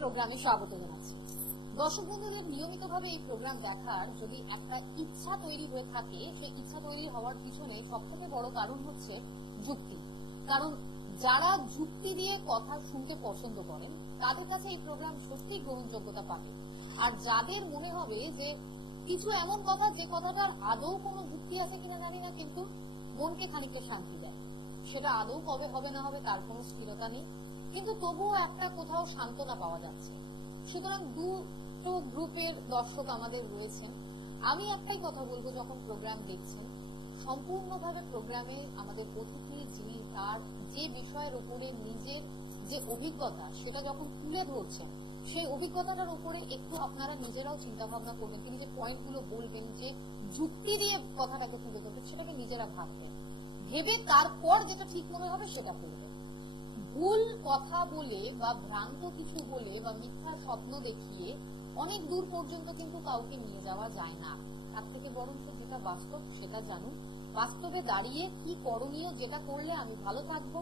প্রোগ্রামে স্বাগত জানাচ্ছি। দর্শক বন্ধুদের নিয়মিতভাবে এই প্রোগ্রাম দেখার যদি একটা ইচ্ছা তৈরি হয়ে থাকে, সেই ইচ্ছা তৈরি হওয়ার পিছনে সবথেকে বড় কারণ হচ্ছে যুক্তি। কারণ যারা যুক্তি দিয়ে কথা শুনতে পছন্দ করেন তাদের কাছে এই প্রোগ্রাম সত্যি গ্রহণযোগ্যতা পাবে। আর যাদের মনে হবে যে কিছু এমন কথা, যে কথাটার আদৌ কোনো যুক্তি আছে কিনা জানি না, কিন্তু মনকে খানিকটা শান্তি দেয়, সেটা আদৌ কবে হবে না হবে তার কোনো স্থিরতা নেই, কিন্তু তবুও একটা কোথাও সান্ত্বনা পাওয়া যাচ্ছে। সুতরাং দুটো গ্রুপের দর্শক আমাদের রয়েছেন। আমি একটাই কথা বলবো, যখন প্রোগ্রাম দেখছেন সম্পূর্ণভাবে প্রোগ্রামে আমাদের অতিথি যিনি তার যে বিষয়ের উপরে নিজের যে অভিজ্ঞতা সেটা যখন তুলে ধরছেন, সেই অভিজ্ঞতাটার উপরে একটু আপনারা নিজেরাও চিন্তা ভাবনা করবেন। তিনি যে পয়েন্টগুলো বলবেন, যে যুক্তি দিয়ে কথাটাকে তুলে ধরবেন, সেটাকে নিজেরা ভাববেন, ভেবে তারপর যেটা ঠিক মনে হবে সেটা করবেন। ভুল কথা বলে বা ভ্রান্ত কিছু বলে বা মিথ্যা স্বপ্ন দেখিয়ে অনেক দূর পর্যন্ত কিন্তু কাউকে নিয়ে যাওয়া যায় না। তার থেকে বরং যেটা বাস্তব সেটা জানুন, বাস্তবে দাঁড়িয়ে কি করণীয়, যেটা করলে আমি ভালো থাকবো,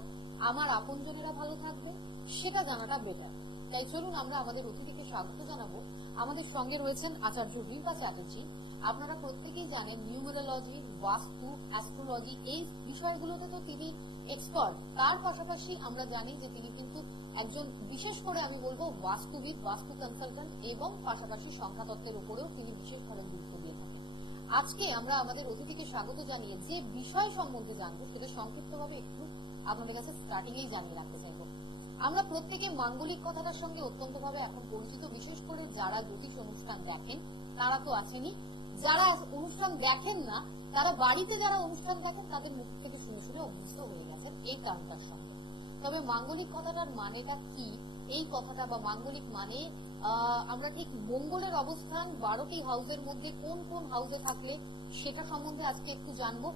আমার আপনজনেরা ভালো থাকবে, সেটা জানাটা বেটার। তাই চলুন আমরা আমাদের অতিথিকে স্বাগত জানাবো। আমাদের সঙ্গে রয়েছেন আচার্য রিম্পা চ্যাটার্জি। আপনারা প্রত্যেকেই জানেন নিউমেরোলজি, বাস্তু, অ্যাস্ট্রোলজি এই বিষয়গুলোতে তো তিনি এক্সপার্ট। তার পাশাপাশি আমরা জানি যে তিনি কিন্তু একজন বিশেষ করে আমি বলবো বাস্তুবিদ, বাস্তু কনসালটেন্ট, এবং পাশাপাশি সংখ্যাতত্ত্বের উপরেও তিনি বিশেষভাবে গুরুত্ব দিয়ে থাকেন। আজকে আমরা আমাদের অতিথিকে স্বাগত জানিয়ে যে বিষয় সম্বন্ধে জানবো সেটা সংক্ষিপ্তভাবে একটু আপনাদের কাছে স্টার্টিংয়েই জানিয়ে রাখতে চাইবো। আমরা প্রত্যেকে মাঙ্গলিক কথাটার সঙ্গে অত্যন্তভাবে এখন পরিচিত, বিশেষ করে যারা জ্যোতিষ অনুষ্ঠান দেখেন তারা তো আছেনই, যারা অনুষ্ঠান দেখেন না তারা বাড়িতে যারা অনুষ্ঠান দেখেন তাদের মুখ থেকে শুনে শুনে অভ্যস্ত হয়ে গেছেন এই কারণটার সঙ্গে। তবে মাঙ্গলিক কথাটার মানেটা কি, এই কথাটা বা মাঙ্গলিক মানে আমরা ঠিক মঙ্গলের অবস্থান 12টি হাউসের মধ্যে কোন কোন হাউসে থাকলে সেটা সম্বন্ধে আজকে একটু জানবো,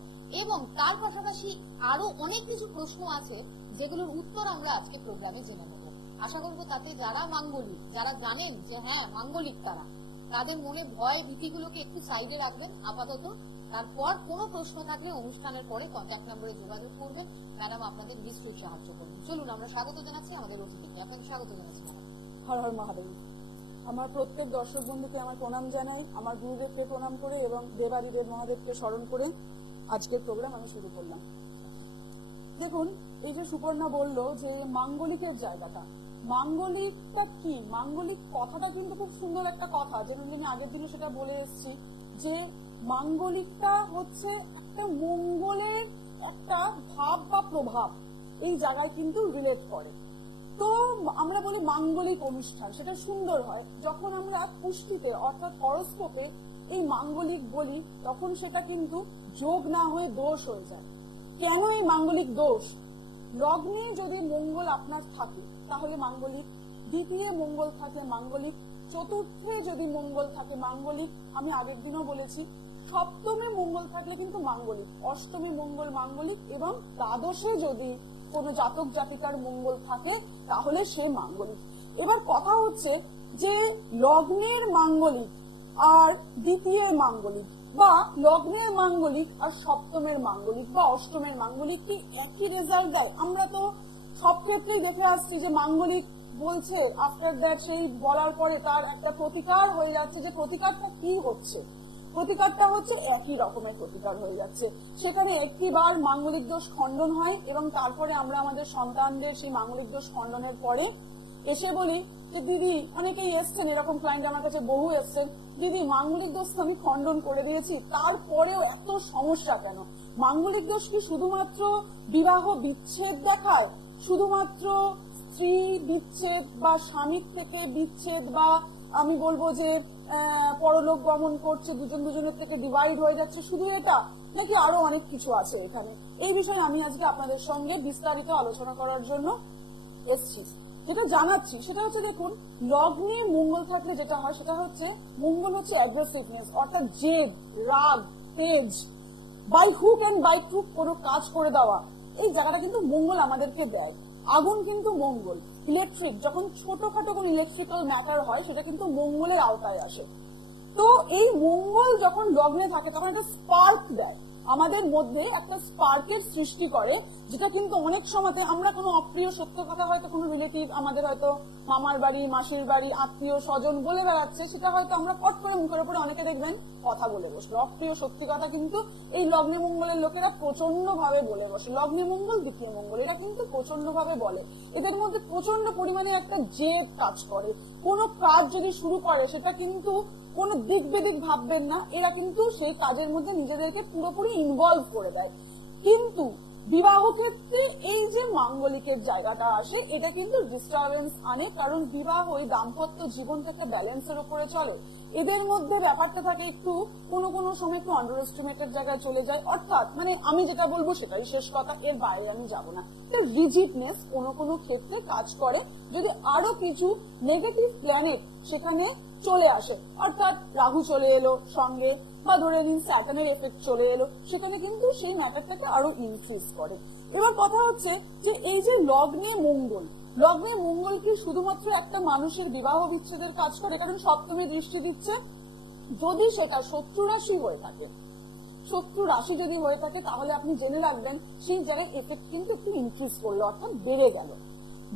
এবং তার পাশাপাশি আরো অনেক কিছু প্রশ্ন আছে যেগুলোর উত্তর আমরা আজকে প্রোগ্রামে জেনে নেব। আশা করবো তাতে যারা মাঙ্গলিক, যারা জানেন যে হ্যাঁ মাঙ্গলিক তারা, তাদের মনে ভয় ভীতিগুলোকে একটু সাইডে রাখবেন আপাতত। তারপর কোনো প্রশ্ন থাকলে অনুষ্ঠানের পরে কন্ট্যাক্ট নম্বরে যোগাযোগ করবেন, ম্যাডাম আপনাদের নিশ্চয়ই সাহায্য করবেন। চলুন আমরা স্বাগত জানাচ্ছি আমাদের অতিথিকে। আপনাকে স্বাগত জানাচ্ছি ম্যাডাম। হর হর মহাদেব। আমার প্রত্যেক দর্শক বন্ধুকে আমার প্রণাম জানাই, আমার গুরুদেবকে প্রণাম করে এবং দেবাদিদেব মহাদেবকে স্মরণ করে আজকের প্রোগ্রাম আমি শুরু করলাম। দেখুন, এই যে সুপর্ণা বলল যে মাঙ্গলিকের জায়গাটা, মাঙ্গলিকটা কি, মাঙ্গলিক কথাটা কিন্তু খুব সুন্দর একটা কথা, যেমন আমি আগের দিনে সেটা বলে এসেছি যে মাঙ্গলিকটা হচ্ছে একটা মঙ্গলের একটা ভাব বা প্রভাব, এই জায়গায় কিন্তু রিলেট করে। তো আমরা বলি মাঙ্গলিক অনুষ্ঠান, সেটা সুন্দর হয় যখন আমরা পুষ্টিতে অর্থাৎ হরোস্কোপে এই মাঙ্গলিক বলি, তখন সেটা কিন্তু যোগ না হয়ে দোষ হয়ে যায়। কেন এই মাঙ্গলিক দোষ? লগ্নে যদি মঙ্গল আপনার থাকে তাহলে মাঙ্গলিক, দ্বিতীয় মঙ্গল থাকে মাঙ্গলিক, চতুর্থে যদি মঙ্গল থাকে মাঙ্গলিক, আমি আগের দিনও বলেছি সপ্তমে মঙ্গল থাকলে কিন্তু মাঙ্গলিক, অষ্টমী মঙ্গল মাঙ্গলিক, এবং দ্বাদশে যদি কোন জাতক জাতিকার মঙ্গল থাকে তাহলে সে মাঙ্গলিক। এবার কথা হচ্ছে যে লগ্নের মাঙ্গলিক আর দ্বিতীয় মাঙ্গলিক, বা লগ্নের মাঙ্গলিক আর সপ্তমের মাঙ্গলিক বা অষ্টমের মাঙ্গলিক কি একই রেজাল্ট দেয়? আমরা তো সব ক্ষেত্রেই দেখে আসছি যে মাঙ্গলিক বলছে, আফটার দ্যাট সেই বলার পরে তার একটা প্রতিকার হয়ে যাচ্ছে, যে প্রতিকারটা কি হচ্ছে, প্রতিকারটা হচ্ছে একই রকমের প্রতিকার হয়ে যাচ্ছে। সেখানে একটিবার মাঙ্গলিক দোষ খণ্ডন হয় এবং তারপরে আমরা আমাদের সন্তানদের সেই মাঙ্গলিক দোষ খণ্ডনের পরে এসে বলি যে দিদি, অনেকেই এসছেন, এরকম ক্লায়েন্ট আমার কাছে বহু এসছেন, দিদি মাঙ্গলিক দোষ আমি খণ্ডন করে দিয়েছি, তারপরেও এত সমস্যা কেন? মাঙ্গলিক দোষ কি শুধুমাত্র বিবাহ বিচ্ছেদ দেখায়? শুধুমাত্র স্ত্রী বিচ্ছেদ বা স্বামীর থেকে বিচ্ছেদ, বা আমি বলবো যে পরলোক গমন করছে, দুজন দুজনের থেকে ডিভাইড হয়ে যাচ্ছে, শুধু এটা, নাকি আরো অনেক কিছু আছে এখানে? এই বিষয়ে আমি আজকে আপনাদের সঙ্গে বিস্তারিত আলোচনা করার জন্য এসছি। যেটা জানাচ্ছি সেটা হচ্ছে, দেখুন, লগ্নে মঙ্গল থাকলে যেটা হয় সেটা হচ্ছে মঙ্গল হচ্ছে অ্যাগ্রেসিভনেস, অর্থাৎ জেদ, রাগ, তেজ, by hook and by crook কোনো কাজ করে দেওয়া, এই জায়গাটা কিন্তু মঙ্গল আমাদেরকে দেয়। আগুন কিন্তু মঙ্গল, ইলেকট্রিক, যখন ছোটখাটো কোন ইলেকট্রিক্যাল ম্যাটার হয় সেটা কিন্তু মঙ্গলের আওতায় আসে। তো এই মঙ্গল যখন লগ্নে থাকে তখন একটা স্পার্ক দেয়, আমাদের মধ্যে একটা স্পার্কের সৃষ্টি করে, যেটা কিন্তু অনেক সময়তে আমরা কোনো অপ্রিয় সত্য কথা হয়তো কোনো রিলেটিভ আমাদের হয়তো মামার বাড়ি মাসির বাড়ি আত্মীয় স্বজন বলে বেড়াচ্ছে, সেটা হয়তো আমরা পট করে মুখের উপরে অনেকে দেখবেন কথা বলে বসলো। অপ্রিয় সত্যি কথা কিন্তু এই লগ্নে মঙ্গলের লোকেরা প্রচন্ড ভাবে বলে বসে। লগ্নে মঙ্গল দ্বিতীয় মঙ্গল এরা কিন্তু প্রচন্ড ভাবে বলে। এদের মধ্যে প্রচন্ড পরিমাণে একটা জেদ কাজ করে। কোনো কাজ যদি শুরু করে সেটা কিন্তু কোনো দিক বেদিক ভাববেন না, এরা কিন্তু সেই কাজের মধ্যে নিজেদেরকে পুরোপুরি ইনভলভ করে দেয়। কিন্তু বিবাহ ক্ষেত্রে এই যে মাঙ্গলিকের জায়গাটা আসে এটা কিন্তু ডিস্টারবেন্স আনে, কারণ বিবাহ ওই দাম্পত্য জীবনটা একটা ব্যালেন্সের উপরে চলে। এদের মধ্যে ব্যাপারটা থাকে একটু কোনো সময় একটু আন্ডার এস্টিমেটের জায়গায় চলে যায়, অর্থাৎ মানে আমি যেটা বলবো সেটাই শেষ কথা, এর বাইরে আমি যাব না। রিজিডনেস কোনো ক্ষেত্রে কাজ করে যদি আরো কিছু নেগেটিভ প্ল্যানেট সেখানে চলে আসে, অর্থাৎ রাহু চলে এলো সঙ্গে, বা ধরে নিন স্যাটার্নের এফেক্ট চলে এলো, সেখানে কিন্তু সেই ম্যাটারটাকে আরো ইনক্রিজ করে। এবার কথা হচ্ছে যে এই যে লগ্নে মঙ্গল কি শুধুমাত্র একটা মানুষের বিবাহ বিচ্ছেদের কাজ করে? কারণ সপ্তমী দৃষ্টি দিচ্ছে, যদি সেটা শত্রু রাশি হয়ে থাকে, শত্রু রাশি যদি হয়ে থাকে তাহলে আপনি জেনে রাখবেন সেই জায়গায় এফেক্ট কিন্তু একটু ইনক্রিজ করলো, অর্থাৎ বেড়ে গেল।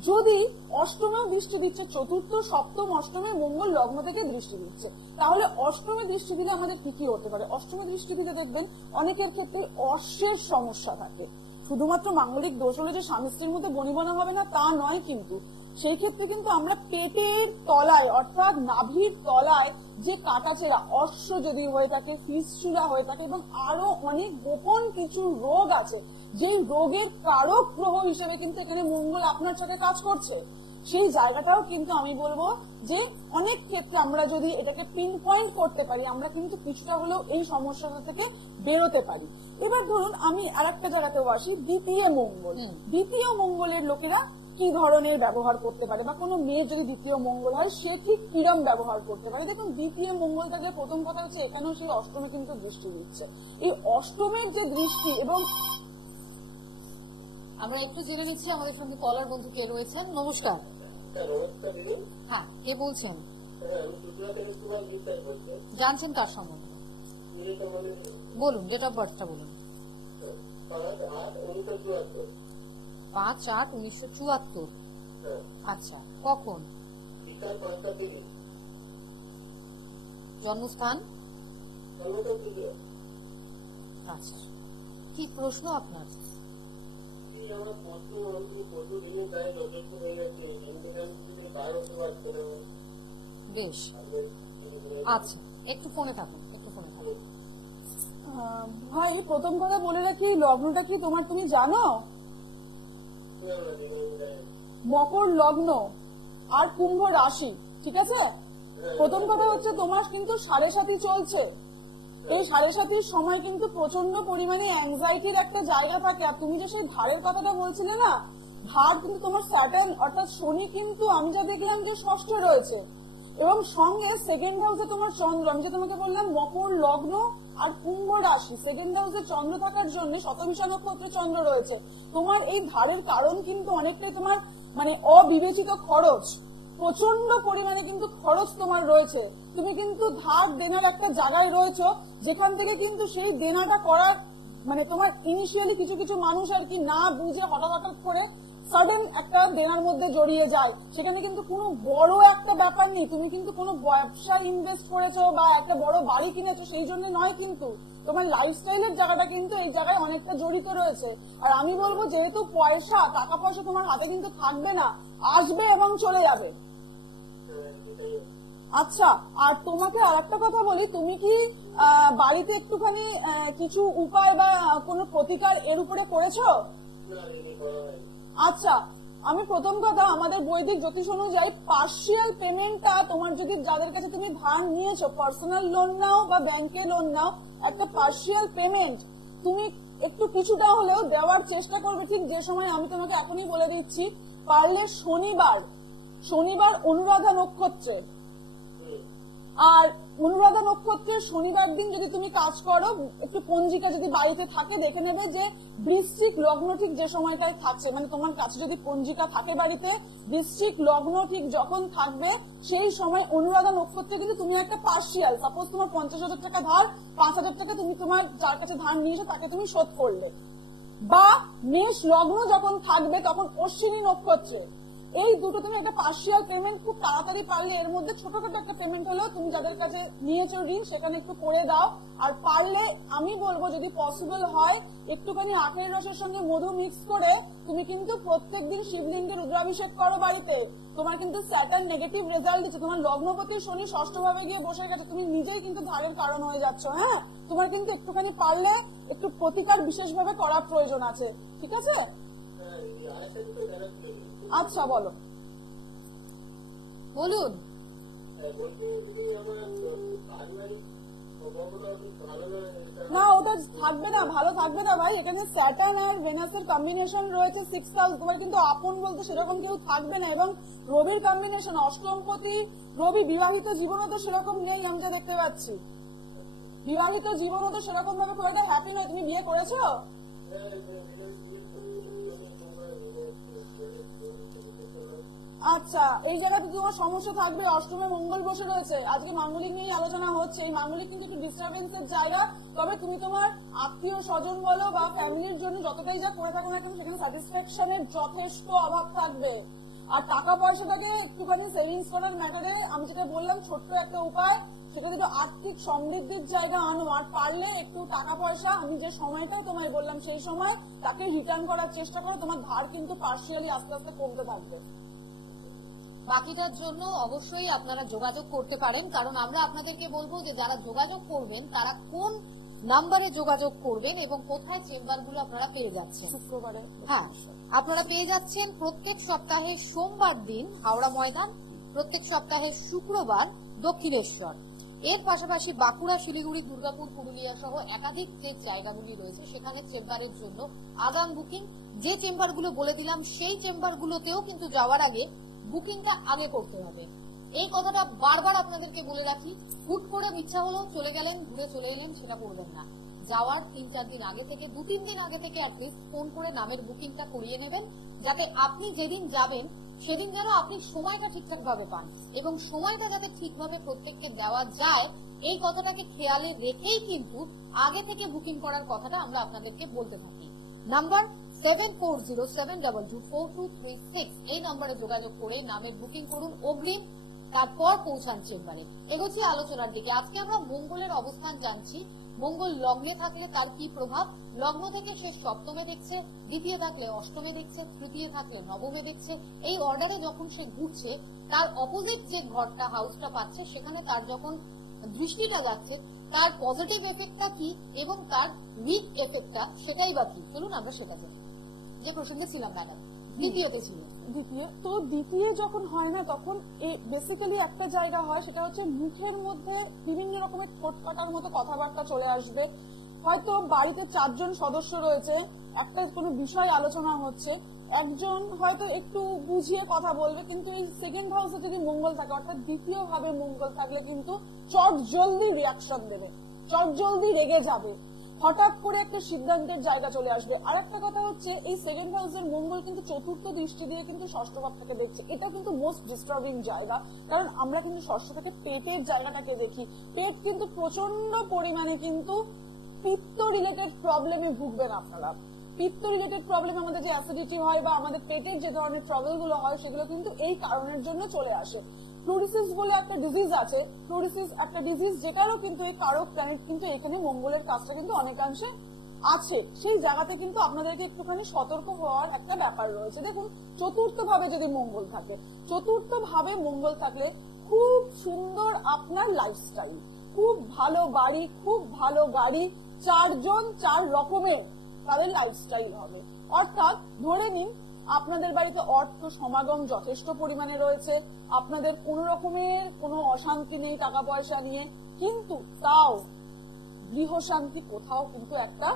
যদি অষ্টমেও দৃষ্টি দিচ্ছে, চতুর্থ সপ্তম অষ্টমে মঙ্গল লগ্ন থেকে দৃষ্টি দিচ্ছে, তাহলে অষ্টমে দৃষ্টি দিলে আমাদের কি কি হতে পারে? অষ্টমে দৃষ্টি দিতে দেখবেন অনেকের ক্ষেত্রে অশ্বের সমস্যা থাকে। শুধুমাত্র মাঙ্গলিক দোষ হলে যে স্বামী স্ত্রীর মধ্যে বনিবনা হবে না তা নয়, কিন্তু সেই ক্ষেত্রে কিন্তু আমরা পেটের তলায় অর্থাৎ নাভির তলায় যে কাটাছেড়া অশ্ব যদি হয়ে থাকে, ফিস্টুলা হয়ে থাকে এবং আরো অনেক গোপন কিছু রোগ আছে, যেই রোগের কারক গ্রহ হিসেবে কিন্তু এখানে মঙ্গল আপনার সাথে কাজ করছে, সেই জায়গাটাও কিন্তু আমি বলবো যে অনেক ক্ষেত্রে আমরা যদি এটাকে পিন পয়েন্ট করতে পারি আমরা কিন্তু কিছুটা হলেও এই সমস্যাটা থেকে বেরোতে পারি। এবার ধরুন আমি আর একটা জায়গাতেও আসি, দ্বিতীয় মঙ্গলের লোকেরা কি ধরনের ব্যবহার করতে পারে, বা কোনো মেয়ে যদি দ্বিতীয় মঙ্গল হয় সে ঠিক কিরম ব্যবহার করতে পারে। দেখুন দ্বিতীয় মঙ্গল থাকলে প্রথম কথা হচ্ছে এখানেও সেই অষ্টমে কিন্তু দৃষ্টি দিচ্ছে। এই অষ্টমের যে দৃষ্টি, এবং আমরা একটু জেনে নিচ্ছি আমাদের সঙ্গে কলার বন্ধু কে রয়েছেন। নমস্কার। হ্যাঁ, কে বলছেন? জানছেন কার সম্বন্ধে? বলুন, ডেট অফ বার্থটা বলুন। 5/8/1974। আচ্ছা, কখন? জন্মস্থান? আচ্ছা, কি প্রশ্ন আপনার? বেশ, আচ্ছা, একটু ফোনে থাকুন। ভাই প্রথম কথা বলে রাখি, লগ্নটা কি তোমার তুমি জানো? মকর লগ্ন আর কুম্ভ রাশি, ঠিক আছে? প্রথম কথা হচ্ছে তোমার কিন্তু 7.5 চলছে। এই 7.5 সময় কিন্তু প্রচন্ড পরিমাণে অ্যাংজাইটির একটা জায়গা থাকে। আর তুমি যে সেই ধারের কথাটা বলছিলে না, ধার কিন্তু তোমার স্যাটার্ন অর্থাৎ শনি কিন্তু আমি যা দেখলাম যে ষষ্ঠে রয়েছে, এবং সঙ্গে সেকেন্ড হাউসে তোমার চন্দ্র। আমি যে তোমাকে বললাম মকর লগ্ন আর কুম্ভ রাশি, সেকেন্ড হাউসে চন্দ্র থাকার জন্য শতভিষা নক্ষত্রে চন্দ্র রয়েছে। তোমার এই ধারের কারণ কিন্তু অনেকটাই তোমার মানে অবিবেচিত খরচ, প্রচন্ড পরিমাণে কিন্তু খরচ তোমার রয়েছে। তুমি কিন্তু ধার দেনার একটা জায়গায় রয়েছে, যেখান থেকে কিন্তু সেই দেনাটা করার মানে তোমার ইনিশিয়ালি কিছু মানুষ আর কি না বুঝে হঠাৎ করে সাডেন একটা দেনার মধ্যে জড়িয়ে যায়। সেখানে কিন্তু কোনো বড় একটা ব্যাপার নেই, তুমি কিন্তু কোনো ব্যবসায় ইনভেস্ট করেছো বা একটা বড় বাড়ি কিনেছো সেই জন্য নয়, কিন্তু তোমার লাইফস্টাইলের জায়গাটা কিন্তু এই জায়গায় অনেকটা জড়িত রয়েছে। আর আমি বলবো যেহেতু টাকা পয়সা তোমার হাতে কিন্তু থাকবে না, আসবে এবং চলে যাবে। আচ্ছা, আর তোমাকে আর একটা কথা বলি, তুমি কি বাড়িতে একটুখানি কিছু উপায় বা কোনো প্রতিকার এর উপরে করেছো? আচ্ছা, আমি প্রথম কথা আমাদের বৈদিক জ্যোতিষ অনুযায়ী পার্সিয়াল পেমেন্টটা তোমার যদি যাদের কাছে তুমি ধার নিয়েছো, পার্সোনাল লোন নাও বা ব্যাংকে লোন নাও, একটা পার্সিয়াল পেমেন্ট তুমি একটু কিছুটা হলেও দেওয়ার চেষ্টা করবে। ঠিক যে সময় আমি তোমাকে এখনই বলে দিচ্ছি, পারলে শনিবার অনুরাধা নক্ষত্রে আর অনুরাধা নক্ষত্রের শনিবার দিন যদি তুমি কাজ করো, একটু পঞ্জিকা যদি বাড়িতে থাকে দেখে নেবে যে বৃশ্চিক লগ্ন ঠিক যে সময়টায় থাকছে, মানে তোমার কাছে যদি পঞ্জিকা থাকে বাড়িতে, বৃশ্চিক লগ্ন ঠিক যখন থাকবে সেই সময় অনুরাধা নক্ষত্রে কিন্তু তুমি একটা পার্সিয়াল, সাপোজ তোমার 50,000 টাকা ধার, 5,000 টাকা তুমি তোমার যার কাছে ধার নিয়েছো তাকে তুমি শোধ করলে, বা মেষ লগ্ন যখন থাকবে তখন অশ্বিনী নক্ষত্রে, এই দুটো তুমি একটা পার্সিয়াল পেমেন্ট খুব তাড়াতাড়ি পারলে এর মধ্যে ছোটখাটো একটা পেমেন্ট হলেও তুমি যাদের কাছে নিয়েছো ঋণ সেখানে একটু করে দাও। আর পারলে আমি বলবো যদি পসিবল হয় একটুখানি আখের রসের সঙ্গে মধু মিক্স করে তুমি কিন্তু প্রত্যেকদিন শিবলিঙ্গে রুদ্রাভিষেক করো বাড়িতে। তোমার কিন্তু স্যাটার্ন নেগেটিভ রেজাল্ট দিচ্ছে, তোমার লগ্নপতি শনি ষষ্ঠ ভাবে গিয়ে বসে গেছে, তুমি নিজেই কিন্তু ধারের কারণ হয়ে যাচ্ছ। হ্যাঁ, তোমার কিন্তু একটুখানি পারলে একটু প্রতিকার বিশেষভাবে করার প্রয়োজন আছে, ঠিক আছে? আচ্ছা বলো, বলুন। না ওটা থাকবে না, ভালো থাকবে না ভাই। এখানে স্যাটার্ন আর ভেনাসের কম্বিনেশন রয়েছে 6 হাউস, তোমার কিন্তু আপন বলতে সেরকম কেউ থাকবে না, এবং রবির কম্বিনেশন অষ্টমপতি রবি, বিবাহিত জীবনও তো সেরকম নেই আমি যা দেখতে পাচ্ছি, বিবাহিত জীবনও তো সেরকম ভাবে খুব একটা হ্যাপি নয়। তুমি বিয়ে করেছো? আচ্ছা, এই জায়গাতে তোমার সমস্যা থাকবে, অষ্টমে মঙ্গল বসে রয়েছে, আজকে মাঙ্গলিক নিয়ে আলোচনা হচ্ছে, এই মাঙ্গলিক কিন্তু একটু ডিস্টারবেন্সের জায়গা। তবে তুমি তোমার আত্মীয় স্বজন বলো বা ফ্যামিলির জন্য যতটাই যা করে থাকো না কেন সেখানে স্যাটিসফ্যাকশনের যথেষ্ট অভাব থাকবে। আর টাকা পয়সাটাকে একটুখানি সেভিংস করার ম্যাটারে আমি যেটা বললাম ছোট্ট একটা উপায়, সেটা যদি আর্থিক সমৃদ্ধির জায়গা আনো, আর পারলে একটু টাকা পয়সা আমি যে সময়টাও তোমায় বললাম সেই সময় তাকে রিটার্ন করার চেষ্টা করো, তোমার ধার কিন্তু পার্সিয়ালি আস্তে আস্তে কমতে থাকবে। বাকিটার জন্য অবশ্যই আপনারা যোগাযোগ করতে পারেন, কারণ আমরা আপনাদেরকে বলবো যে যারা যোগাযোগ করবেন তারা কোন নাম্বারে যোগাযোগ করবেন এবং কোথায় চেম্বারগুলো আপনারা পেয়ে যাচ্ছেন। শুক্রবারে, হ্যাঁ, আপনারা পেয়ে যাচ্ছেন প্রত্যেক সপ্তাহে সোমবার দিন হাওড়া ময়দান, প্রত্যেক সপ্তাহে শুক্রবার দক্ষিণেশ্বর, এর পাশাপাশি বাঁকুড়া, শিলিগুড়ি, দুর্গাপুর, পুরুলিয়া সহ একাধিক যে জায়গাগুলি রয়েছে সেখানে চেম্বারের জন্য আগাম বুকিং। যে চেম্বারগুলো বলে দিলাম সেই চেম্বারগুলোতেও কিন্তু যাওয়ার আগে বুকিংটা আগে করতে হবে, এই কথাটা বারবার আপনাদেরকে বলে রাখি। হুট করে ইচ্ছা হলো চলে গেলেন, ঘুরে চলে এলেন, সেটা করবেন না। যাওয়ার 3-4 দিন আগে থেকে, 2-3 দিন আগে থেকে অ্যাটলিস্ট ফোন করে নামের বুকিংটা করিয়ে নেবেন, যাতে আপনি যেদিন যাবেন সেদিন যেন আপনি সময়টা ঠিকঠাক ভাবে পান, এবং সময়টা যাতে ঠিকভাবে প্রত্যেককে দেওয়া যায় এই কথাটাকে খেয়ালে রেখেই কিন্তু আগে থেকে বুকিং করার কথাটা আমরা আপনাদেরকে বলতে থাকি। নাম্বার 7407224236, এই নম্বরে যোগাযোগ করে নামের বুকিং করুন অগ্রিম, তারপর পৌঁছান চেম্বারে। এগোচ্ছি আলোচনার দিকে। আজকে আমরা মঙ্গলের অবস্থান জানছি। মঙ্গল লগ্নে থাকলে তার কি প্রভাব, লগ্ন থেকে সে সপ্তমে দেখছে, দ্বিতীয় থাকলে অষ্টমে দেখছে, তৃতীয় থাকলে নবমে দেখছে, এই অর্ডারে যখন সে ঘুরছে তার অপোজিট যে ঘরটা হাউসটা পাচ্ছে সেখানে তার যখন দৃষ্টিটা যাচ্ছে তার পজিটিভ এফেক্টটা কি এবং তার উইক এফেক্টটা সেটাই বা কি, চলুন আমরা সেটা জানি। যে প্রসঙ্গে ছিলাম ম্যাডাম, দ্বিতীয়তে ছিল। দ্বিতীয় যখন হয় না তখন বেসিক্যালি একটা জায়গা হয়, সেটা হচ্ছে মুখের মধ্যে বিভিন্ন রকমের ঠোঁটকাটার মতো কথাবার্তা চলে আসবে। হয়তো বাড়িতে 4 জন সদস্য রয়েছে, একটা কোনো বিষয় আলোচনা হচ্ছে, একজন হয়তো একটু বুঝিয়ে কথা বলবে, কিন্তু এই সেকেন্ড হাউসে যদি মঙ্গল থাকে, অর্থাৎ দ্বিতীয় ভাবে মঙ্গল থাকলে কিন্তু চট জলদি রিয়াকশন দেবে, চট জলদি রেগে যাবে, হঠাৎ করে একটা সিদ্ধান্তের জায়গা চলে আসবে। আর একটা কথা হচ্ছে এই সেকেন্ড হাউসের মঙ্গল কিন্তু চতুর্থ দৃষ্টি দিয়ে কিন্তু ষষ্ঠ ভাবটাকে দেখছে, এটা কিন্তু মোস্ট ডিস্টার্বিং জায়গা, কারণ আমরা কিন্তু ষষ্ঠ থেকে পেটের জায়গাটাকে দেখি। পেট কিন্তু প্রচন্ড পরিমাণে কিন্তু পিত্ত রিলেটেড প্রবলেমে ভুগবেন আপনারা। পিত্ত রিলেটেড প্রবলেম, আমাদের যে অ্যাসিডিটি হয় বা আমাদের পেটের যে ধরনের ট্রাবল গুলো হয় সেগুলো কিন্তু এই কারণের জন্য চলে আসে। প্লুরিসিস বলে একটা ডিজিজ আছে, প্লুরিসিস একটা ডিজিজ যেটারও কিন্তু এই কারক প্ল্যানেট কিন্তু এখানে মঙ্গলের কাজটা কিন্তু অনেকাংশে আছে, সেই জায়গাতে কিন্তু আপনাদেরকে একটুখানি সতর্ক হওয়ার একটা ব্যাপার রয়েছে। দেখুন, চতুর্থ ভাবে যদি মঙ্গল থাকে, চতুর্থ ভাবে মঙ্গল থাকলে খুব সুন্দর আপনার লাইফস্টাইল, খুব ভালো বাড়ি, খুব ভালো গাড়ি, 4 জন 4 রকমের তাদের লাইফস্টাইল হবে। অর্থাৎ ধরে নিন আপনাদের বাড়িতে অর্থ সমাগম যথেষ্ট পরিমাণে রয়েছে, আপনাদের কোনো রকমের কোনো অশান্তি নেই টাকা পয়সা নিয়ে, কিন্তু তাও গৃহশান্তি কোথাও কিন্তু একটা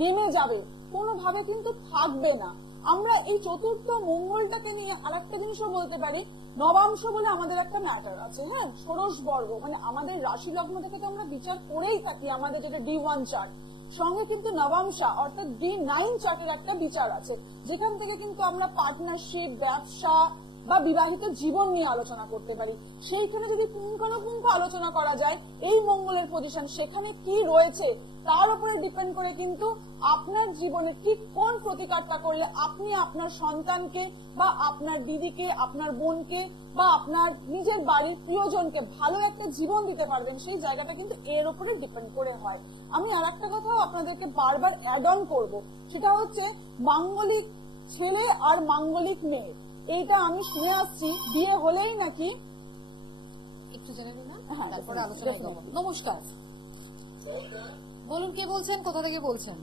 নেমে যাবে, কোনোভাবে কিন্তু থাকবে না। আমরা এই চতুর্থ মঙ্গলটাকে নিয়ে আরেকটা জিনিসও বলতে পারি, নবাংশ বলে আমাদের একটা ম্যাটার আছে, হ্যাঁ, ষোড়শ বর্গ, মানে আমাদের রাশি লগ্ন থেকে তো আমরা বিচার করেই থাকি, আমাদের যেটা D1 চার্ট, সঙ্গে কিন্তু নবাংশা অর্থাৎ D9 চার্টের একটা বিচার আছে, যেখান থেকে কিন্তু আমরা পার্টনারশিপ, ব্যবসা বা বিবাহিত জীবন নিয়ে আলোচনা করতে পারি। সেইখানে যদি পুঙ্খানুপুঙ্খ আলোচনা করা যায় এই মঙ্গলের পজিশন সেখানে কি রয়েছে তার উপরে ডিপেন্ড করে কিন্তু আপনার জীবনে ঠিক কোন প্রতিকারটা করলে আপনি আপনার সন্তানকে বা আপনার দিদিকে, আপনার বোনকে বা আপনার নিজের বাড়ির প্রিয়জনকে ভালো একটা জীবন দিতে পারবেন, সেই জায়গাটা কিন্তু এর উপরে ডিপেন্ড করে হয়। আমি আর একটা কথাও আপনাদেরকে বারবার অ্যাড অন করবো, সেটা হচ্ছে মাঙ্গলিক ছেলে আর মাঙ্গলিক মেয়ে। এইটা আমি শুনে আসছি বিয়ে হলেই নাকি, একটু জেনে নিন, হ্যাঁ, তারপরে আলোচনা করব। নমস্কার, বলুন কে বলছেন, কোথা থেকে বলছেন?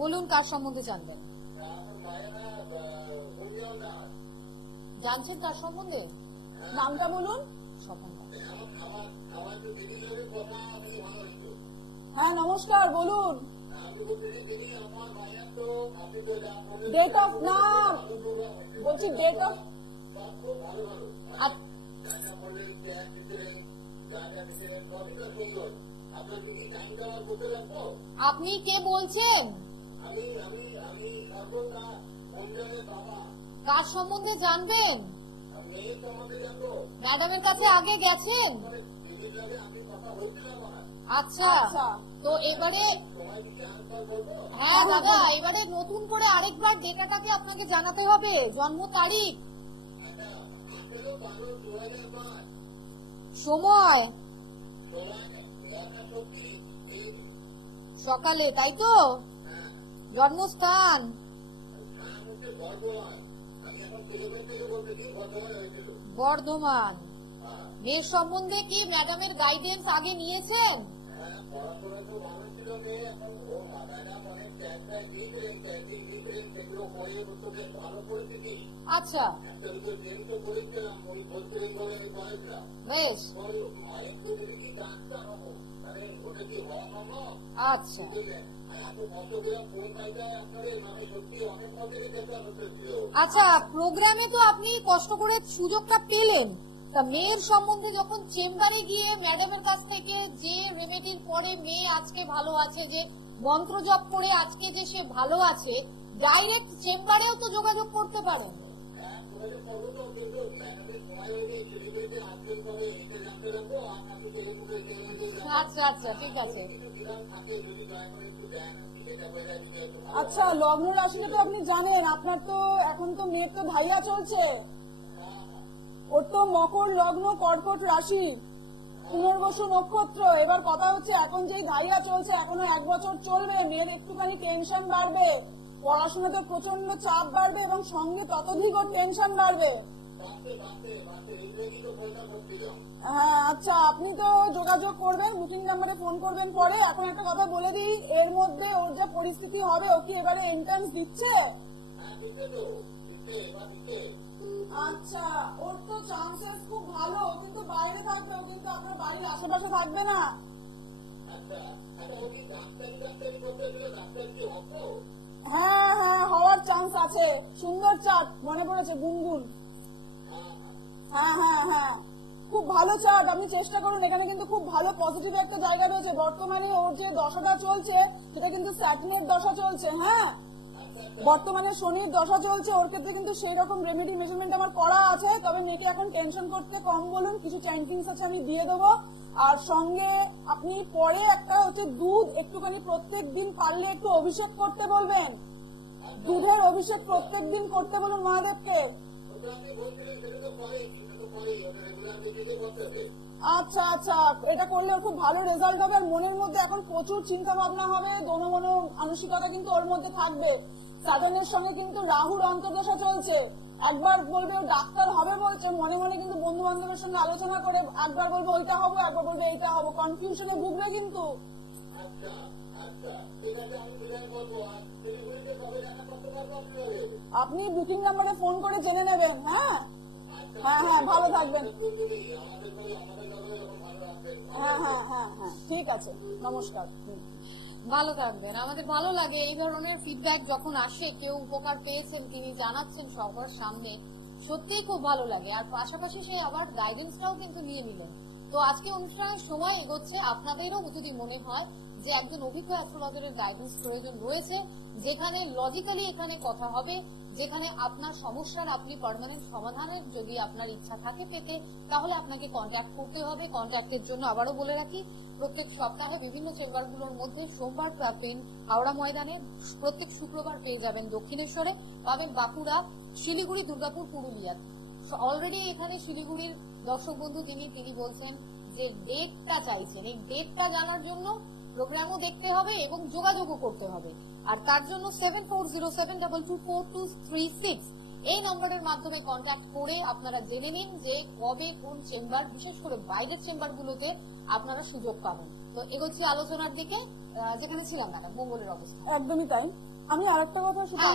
বলুন কার সম্বন্ধে জানবেন, জানছেন কার সম্বন্ধে? নামটা বলুন। হ্যাঁ নমস্কার, বলুন। ডেট অফ নাম বলছি, ডেট অফ। আপনি কে বলছেন? কার সম্বন্ধে জানবেন? ম্যাডামের কাছে আগে গেছেন? আচ্ছা, তো এবারে হ্যাঁ দাদা, এবারে নতুন করে আরেকবার ডেটাটাকে আপনাকে জানাতে হবে, জন্ম তারিখ, সময়, সকালে, তাই তো? জন্মস্থান বর্ধমান। মেয়ের সম্বন্ধে কি ম্যাডামের গাইডেন্স আগে নিয়েছেন? আচ্ছা, বেশ, আচ্ছা, আচ্ছা, প্রোগ্রামে তো আপনি কষ্ট করে সুযোগটা পেলেন, তা মেয়ের সম্বন্ধে যখন চেম্বারে গিয়ে ম্যাডামের কাছ থেকে যে রেমেডির পরে মেয়ে আজকে ভালো আছে, যে মন্ত্র জপ করে আজকে যে সে ভালো আছে, ডাইরেক্ট চেম্বারেও তো যোগাযোগ করতে পারেন। আচ্ছা আচ্ছা, ঠিক আছে। আচ্ছা, লগ্ন রাশিটা তো আপনি জানেন, আপনার তো এখন তো মেয়ের তো ধাইয়া চলছে, ওর তো মকর লগ্ন, কর্কট রাশি, পুনর্বসু নক্ষত্র। এবার কথা হচ্ছে এখন যেই ধাইয়া চলছে এখনো 1 বছর চলবে, মেয়ের একটুখানি টেনশন বাড়বে, পড়াশোনাতে প্রচন্ড চাপ বাড়বে এবং সঙ্গে ততোধিক ওর টেনশন বাড়বে। হ্যাঁ আচ্ছা, আপনি তো যোগাযোগ করবেন, বুকিং নাম্বারে ফোন করবেন পরে। এখন একটা কথা বলে দিই, এর মধ্যে ওর যা পরিস্থিতি হবে, ও কি এবারে এন্ট্রান্স দিচ্ছে? আচ্ছা, ওর তো চান্সেস খুব ভালো, কিন্তু বাইরে থাকবে, ও কিন্তু আপনার বাড়ির আশেপাশে থাকবে না। হ্যাঁ হ্যাঁ, হওয়ার চান্স আছে। সুন্দর চার্ট, মনে পড়েছে, গুনগুন। হ্যাঁ হ্যাঁ হ্যাঁ, খুব ভালো চার্ট, আপনি চেষ্টা করুন। এখানে কিন্তু খুব ভালো পজিটিভ একটা জায়গা রয়েছে। বর্তমানে ওর যে দশাটা চলছে সেটা কিন্তু স্যাটার্নের দশা চলছে। হ্যাঁ, বর্তমানে শনির দশা চলছে, ওর ক্ষেত্রে কিন্তু সেই রকম রেমেডি মেজারমেন্ট আমার করা আছে। তবে মেয়েকে এখন টেনশন করতে কম বলুন, কিছু চ্যান্টিংস আছে আমি দিয়ে দেবো। আর সঙ্গে আপনি পরে একটা হচ্ছে দুধ একটুখানি প্রত্যেক দিন পারলে একটু অভিষেক করতে বলবেন, দুধের অভিষেক প্রত্যেক দিন করতে বলুন মহাদেবকে। আচ্ছা আচ্ছা, এটা করলে খুব ভালো রেজাল্ট হবে। আর মনের মধ্যে এখন প্রচুর চিন্তা ভাবনা হবে, দোনো মানসিকতা কিন্তু ওর মধ্যে থাকবে। স্যাটার্নের সঙ্গে কিন্তু রাহুর অন্তর্দশা চলছে। একবার বলবে ও ডাক্তার হবে বলছে, মনে মনে কিন্তু বন্ধু বান্ধবের সঙ্গে আলোচনা করে একবার বলবে ওইটা হবো, একবার বলবে এইটা হবো, কনফিউশনে ভুগবে কিন্তু। আপনি বুকিং নাম্বারে ফোন করে জেনে নেবেন। হ্যাঁ হ্যাঁ হ্যাঁ, ভালো থাকবেন। হ্যাঁ হ্যাঁ হ্যাঁ হ্যাঁ, ঠিক আছে, নমস্কার। ভালো থাকবেন। আমাদের ভালো লাগে এই ধরনের ফিডব্যাক যখন আসে, কেউ উপকার পেয়েছেন তিনি জানাচ্ছেন সবার সামনে, সত্যিই খুব ভালো লাগে। আর পাশাপাশি সেই আবার গাইডেন্সটাও কিন্তু নিয়ে নিলেন। তো আজকে অনুষ্ঠানের সময় এগোচ্ছে, আপনাদেরও যদি মনে হয় যে একজন অভিজ্ঞ অ্যাস্ট্রোলজারের গাইডেন্স প্রয়োজন রয়েছে, যেখানে লজিক্যালি এখানে কথা হবে, যেখানে আপনার সমস্যার আপনি পার্মানেন্ট সমাধানের যদি আপনার ইচ্ছা থাকে পেতে, তাহলে আপনাকে কন্ট্যাক্ট করতে হবে। কন্ট্যাক্টের জন্য আবারও বলে রাখি, প্রত্যেক সপ্তাহে বিভিন্ন চেম্বারগুলোর মধ্যে সোমবার পাবেন হাওড়া ময়দানে, প্রত্যেক শুক্রবার পেয়ে যাবেন দক্ষিণেশ্বরে, পাবেন বাঁকুড়া, শিলিগুড়ি, দুর্গাপুর, পুরুলিয়া। অলরেডি এখানে শিলিগুড়ির দর্শক বন্ধু তিনি বলছেন যে ডেটটা চাইছেন, এই ডেটটা জানার জন্য প্রোগ্রামও দেখতে হবে এবং যোগাযোগও করতে হবে। আর তার জন্য 7407224236 এই নম্বরের মাধ্যমে কন্ট্যাক্ট করে আপনারা জেনে নিন যে কবে কোন চেম্বার, বিশেষ করে বাইরের চেম্বারগুলোতে আপনারা সুযোগ পাবেন। তো এগোচ্ছি আলোচনার দিকে, যেখানে ছিলাম ম্যাডাম, মঙ্গলের অবস্থা। একদমই তাই। আমি আরেকটা কথা সেটা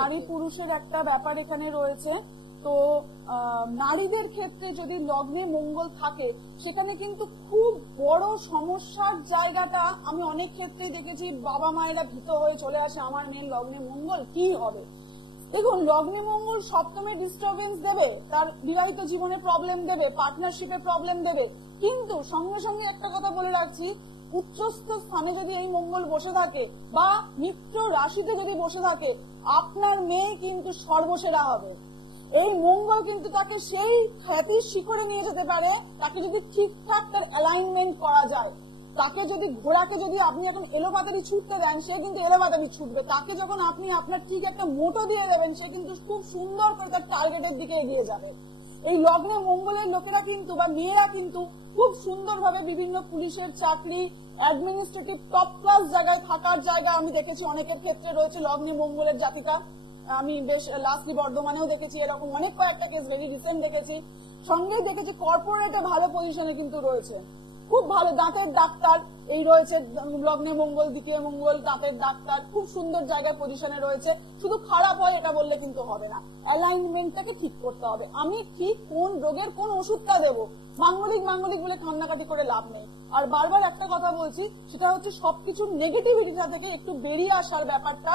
নারী পুরুষের একটা ব্যাপার এখানে রয়েছে। তো নারীদের ক্ষেত্রে যদি লগ্নে মঙ্গল থাকে, সেখানে কিন্তু খুব বড় সমস্যার জায়গাটা আমি অনেক ক্ষেত্রেই দেখেছি। বাবা মায়েরা ভীত হয়ে চলে আসে, আমার মেয়ের লগ্নে মঙ্গল কি হবে। দেখুন, লগ্নে মঙ্গল সপ্তমে ডিস্টারবেন্স দেবে, তার বিবাহিত জীবনে প্রবলেম দেবে, পার্টনারশিপে প্রবলেম দেবে। কিন্তু সঙ্গে সঙ্গে একটা কথা বলে রাখছি, উচ্চস্থ স্থানে যদি এই মঙ্গল বসে থাকে বা মিত্র রাশিতে যদি বসে থাকে, আপনার মেয়ে কিন্তু সর্বসেরা হবে। এই মঙ্গল কিন্তু তাকে সেই খ্যাতির শিখরে নিয়ে যেতে পারে, তাকে যদি ঠিকঠাক তার অ্যালাইনমেন্ট করা যায়। তাকে যদি ঘোড়াকে যদি আপনি এখন এলোপাতারি ছুটতে দেন, সে কিন্তু এলোপাতারি ছুটবে। তাকে যখন আপনি আপনার ঠিক একটা মোটো দিয়ে দেবেন, সে কিন্তু খুব সুন্দর করে তার টার্গেটের দিকে এগিয়ে যাবে। এই লগ্নে মঙ্গলের লোকেরা কিন্তু বা মেয়েরা কিন্তু খুব সুন্দরভাবে বিভিন্ন পুলিশের চাকরি, অ্যাডমিনিস্ট্রেটিভ টপ ক্লাস জায়গায় থাকার জায়গা আমি দেখেছি অনেকের ক্ষেত্রে রয়েছে লগ্নে মঙ্গলের জাতিকা। আমি বেশ লাস্টলি বর্ধমানেও দেখেছি এরকম অনেক কয়েকটা কেস, ভেরি রিসেন্ট দেখেছি। সঙ্গেই দেখেছি কর্পোরেটে ভালো পজিশনে কিন্তু রয়েছে, খুব ভালো দাঁতের ডাক্তার এই রয়েছে লগ্নে মঙ্গল, দ্বিতীয় মঙ্গল দাঁতের ডাক্তার, খুব সুন্দর জায়গায় পজিশনে রয়েছে। শুধু খারাপ হয় এটা বললে কিন্তু হবে না, অ্যালাইনমেন্টটাকে ঠিক করতে হবে। আমি ঠিক কোন রোগের কোন ওষুধটা দেবো, মাঙ্গলিক বলে কান্নাকাটি করে লাভ নেই। আর বারবার একটা কথা বলছি, সেটা হচ্ছে সবকিছুর নেগেটিভিটিটা থেকে একটু বেরিয়ে আসার ব্যাপারটা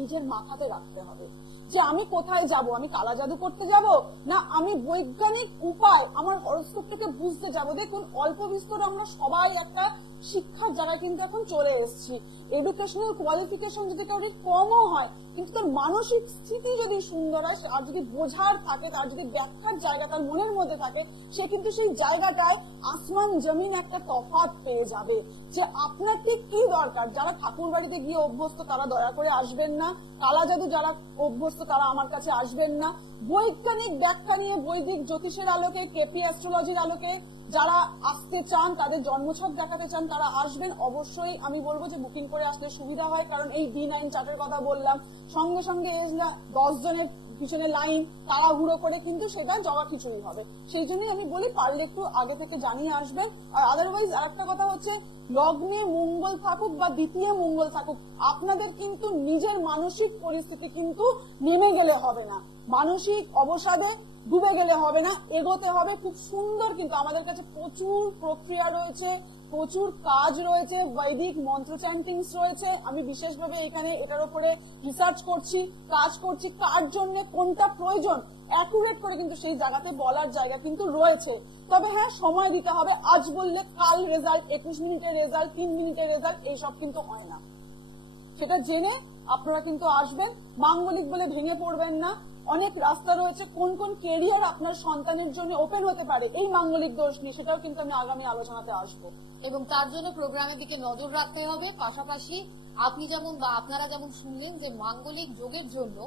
নিজের মাথাতে রাখতে হবে। যে আমি কোথায় যাব, আমি কালা জাদু করতে যাব না আমি বৈজ্ঞানিক উপায় আমার হরোস্কোপটাকে বুঝতে যাব। দেখুন, অল্প বিস্তর আমরা সবাই একটা শিক্ষার জায়গায় কিন্তু এখন চলে এসেছি। এডুকেশনাল কোয়ালিফিকেশন যদি কারোর কমও হয়, কিন্তু তার মানসিক স্থিতি যদি সুন্দর হয়, আর যদি বোঝার থাকে, তার যদি ব্যাখ্যার জায়গা তার মনের মধ্যে থাকে, সে কিন্তু সেই জায়গাটায় আসমান জমিন একটা তফাৎ পেয়ে যাবে যে আপনার ঠিক কি দরকার। যারা ঠাকুর বাড়িতে গিয়ে অভ্যস্ত তারা দয়া করে আসবেন না, কালা জাদু যারা অভ্যস্ত তারা আমার কাছে আসবেন না। বৈজ্ঞানিক ব্যাখ্যা নিয়ে বৈদিক জ্যোতিষের আলোকে, কেপি অ্যাস্ট্রোলজির আলোকে যারা আসতে চান, তাদের জন্মছক দেখাতে চান, তারা আসবেন। অবশ্যই আমি বলবো যে বুকিং করে আসলে সুবিধা হয়, কারণ এই D9 চার্টের কথা বললাম, সঙ্গে সঙ্গে 10 জনের পিছনে লাইন তাড়াহুড়ো করে কিন্তু সেটা জগা খিচুড়ি হবে। সেই জন্যই আমি বলি পারলে একটু আগে থেকে জানিয়ে আসবেন। আর আদারওয়াইজ আরেকটা কথা হচ্ছে, লগ্নে মঙ্গল থাকুক বা দ্বিতীয় মঙ্গল থাকুক, আপনাদের কিন্তু নিজের মানসিক পরিস্থিতি কিন্তু নেমে গেলে হবে না, মানসিক অবসাদে ডুবে গেলে হবে না, এগোতে হবে। খুব সুন্দর কিন্তু আমাদের কাছে প্রচুর প্রক্রিয়া রয়েছে, প্রচুর কাজ রয়েছে, বৈদিক মন্ত্র চ্যান্টিংস রয়েছে। আমি বিশেষভাবে এখানে এটার উপরে রিসার্চ করছি, কাজ করছি, কার জন্য কোনটা প্রয়োজন অ্যাকুরেট করে কিন্তু সেই জায়গাতে বলার জায়গা কিন্তু রয়েছে। তবে হ্যাঁ, সময় দিতে হবে। আজ বললে কাল রেজাল্ট, 21 মিনিটের রেজাল্ট, 3 মিনিটের রেজাল্ট, এইসব কিন্তু হয় না। সেটা জেনে আপনারা কিন্তু আসবেন, মাঙ্গলিক বলে ভেঙে পড়বেন না। অনেক রাস্তা রয়েছে, কোন কোন কেরিয়ার আপনার সন্তানের জন্য ওপেন হতে পারে এই মাঙ্গলিক দোষ নিয়ে, সেটাও কিন্তু আমি আগামী আলোচনাতে আসবো। এবং তার জন্য প্রোগ্রামের দিকে নজর রাখতে হবে। পাশাপাশি আপনি যেমন বা আপনারা যেমন শুনলেন যে মাঙ্গলিক যোগের জন্য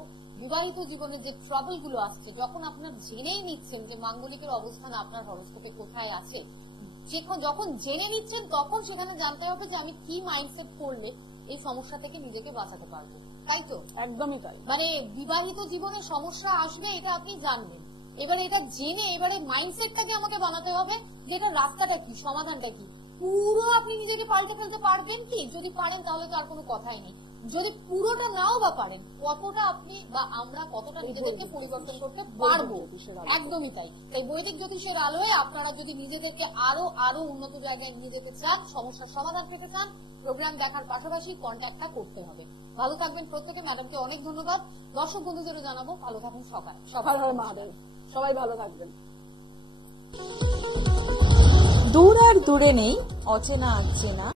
বিবাহিত জীবনে যে ট্রাবল গুলো আসছে, যখন আপনার জেনেই নিচ্ছেন যে মাঙ্গলিকের অবস্থান আপনার হরোস্কোপে কোথায় আছে, যখন জেনে নিচ্ছেন তখন সেখানে জানতে হবে যে আমি কি মাইন্ডসেট করলে এই সমস্যা থেকে নিজেকে বাঁচাতে পারবো, তাই তো? একদমই তাই। মানে বিবাহিত জীবনে সমস্যা আসবে এটা আপনি জানবেন, এবারে এটা জেনে এবারে মাইন্ডসেটটাকে আমাকে বানাতে হবে যে এটা রাস্তাটা কি, সমাধানটা কি। পুরো আপনি নিজেকে পাল্টে ফেলতে পারবেন কি? যদি পারেন তাহলে তো আর কোনো কথাই নেই। যদি পুরোটা নাও বা পারেন, কতটা আপনি বা আমরা কতটা নিজেদেরকে পরিবর্তন করতে পারবো? একদমই তাই। তাই বৈদিক জ্যোতিষের আলোয় আপনারা যদি নিজেদেরকে আরো উন্নত জায়গায় নিয়ে যেতে চান, সমস্যার সমাধান পেতে চান, প্রোগ্রাম দেখার পাশাপাশি কন্ট্যাক্টটা করতে হবে। ভালো থাকবেন প্রত্যেকে। ম্যাডামকে অনেক ধন্যবাদ। দর্শক বন্ধুদেরও জানাবো ভালো থাকুন। সকাল হয় মহাদেব, সবাই ভালো থাকবেন। দূর আর দূরে নেই অচেনা আচেনা